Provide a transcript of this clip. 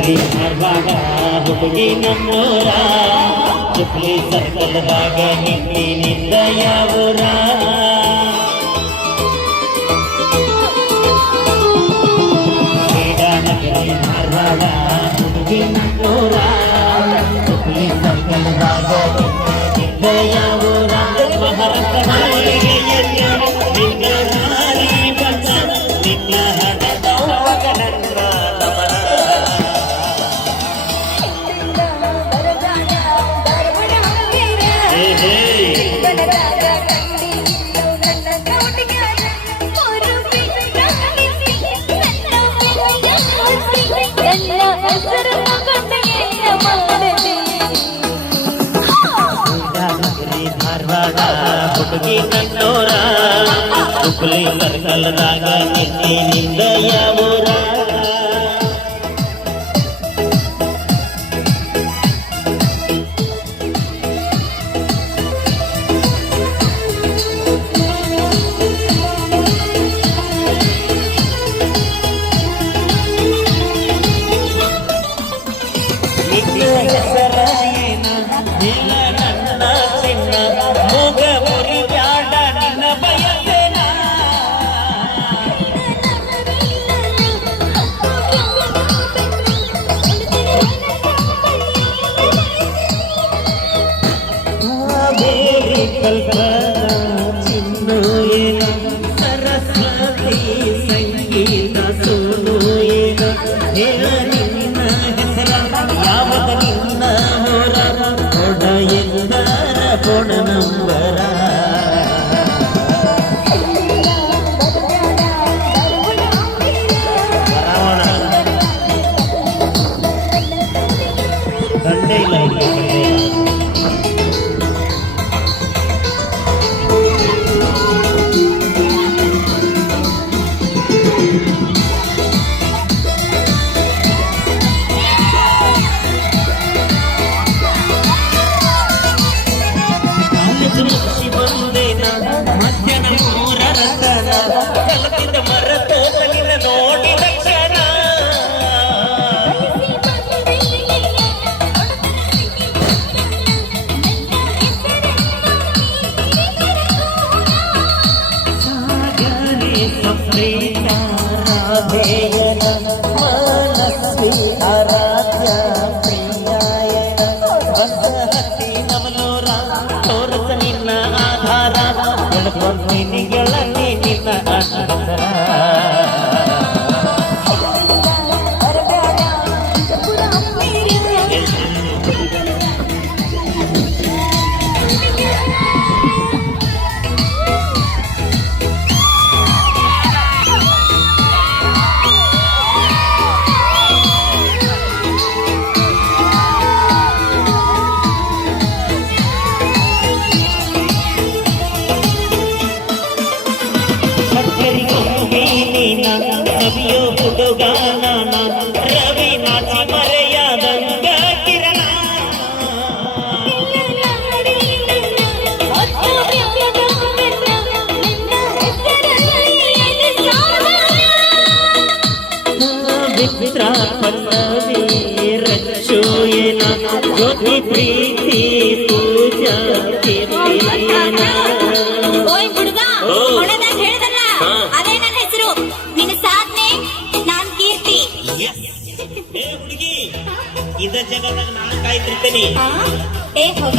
ನಗರಿ ಧಾರವಾಡ ಹುಡುಗಿ ನಮ್ಮೂರ ಚುಕ್ಲಿ ಸರ್ಕಲ್ದಾಗ ನಿಂತಿ ನಿಂದ ಯಾವೂರ ನಗರಿ ಧಾರವಾಡ ಹುಡುಗಿ ನಮ್ಮೂರ ಚುಕ್ಲಿ ಸರ್ಕಲ್ದಾಗ ನಿಂತಿ ನಿಂದ ಯಾವೂರ ಮಹಾರಾಷ್ಟ್ರ ಹುಡುಗಿ ನನ್ನೋರ ಹುಬ್ಬಳ್ಳಿ ಸರ್ಕಲ್ದಾಗ ನಿನ್ನೆ ನಿಂದ ಯಾವೂರ ಕಾವೇರಿ ಕಲ್ಪನಾ ಚಿನ್ನು ಏನ ಸರಸ್ವತಿ ಸಂಗೀತ ಸೋನು ಏನ ಹೇಳ ನಿನ್ನ ಹೆಸರ ಯಾವದ ನಿನ್ನ ಹೊರ ಕೊಡ ಎಂದರ ಕೊಡ ನಂಬರ ಸಪ್ರೇತ ರಾಧೇಯನ ಮನಸ್ವಿ ಆರಾಧ್ಯ ಪ್ರಿಯಾಯನ ಹತ್ತಿ ನವಲೋರ ತೋರಸ ನಿನ್ನ ಆಧಾರ ನಿನಗೆಳನಿ ಗೆರಿಕೊಂಬೇನೇನ ಕವಿಯೋ ಹುಡುಗಾನ ರವಿ ನಾಚಿ ಮರೆಯಾದಂಗ ಕಿರಣ ಪ್ರೀತಿ ಹುಡುಗಿ ಇದ ಜಗದಾಗ ನಾನು ಕಾಯ್ತಿರ್ತೇನೆ? ಏ ಹೋಗ